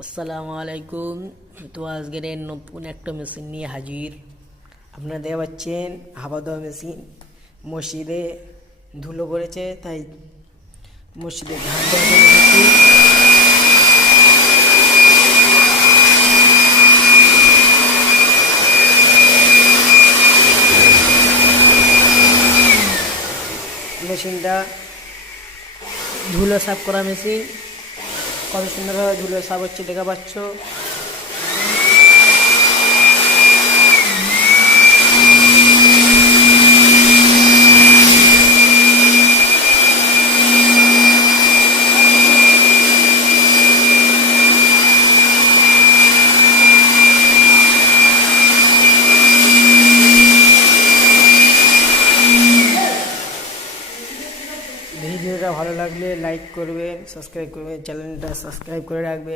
আসসালামু আলাইকুম। তো আজকের এই নতুন একটা মেশিন নিয়ে হাজির। আপনারা দেখতে পাচ্ছেন হাওয়া দেওয়া মেশিন। মসজিদে ধুলো পড়েছে, তাই মসজিদে ধান দেওয়ার জন্য এসেছি। মেশিনটা ধুলো সাফ করা মেশিন। কত সুন্দরভাবে ধুলো সাফ হচ্ছে দেখা পাচ্ছ। ভিডিওটা ভালো লাগলে লাইক করবেন, সাবস্ক্রাইব করবেন, চ্যানেলটা সাবস্ক্রাইব করে রাখবেন।